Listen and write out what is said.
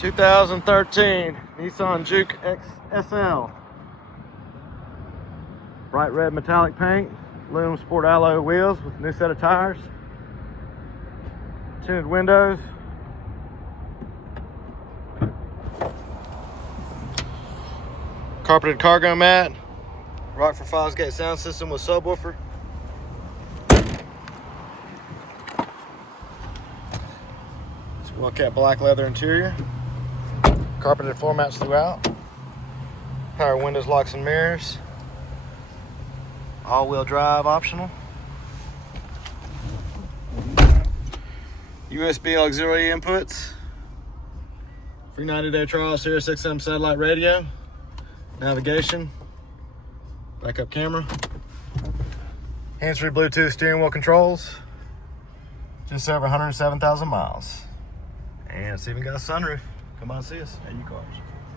2013 Nissan Juke XSL. Bright red metallic paint, aluminum sport alloy wheels with a new set of tires, tinted windows, carpeted cargo mat, Rockford Fosgate sound system with subwoofer. It's well-kept black leather interior, carpeted floor mats throughout, power windows, locks and mirrors, all-wheel drive optional, USB auxiliary inputs, free 90-day trial, Sirius XM satellite radio, navigation, backup camera, hands-free Bluetooth steering wheel controls, just over 107,000 miles. And it's even got a sunroof. Come on, see us at Cupholders.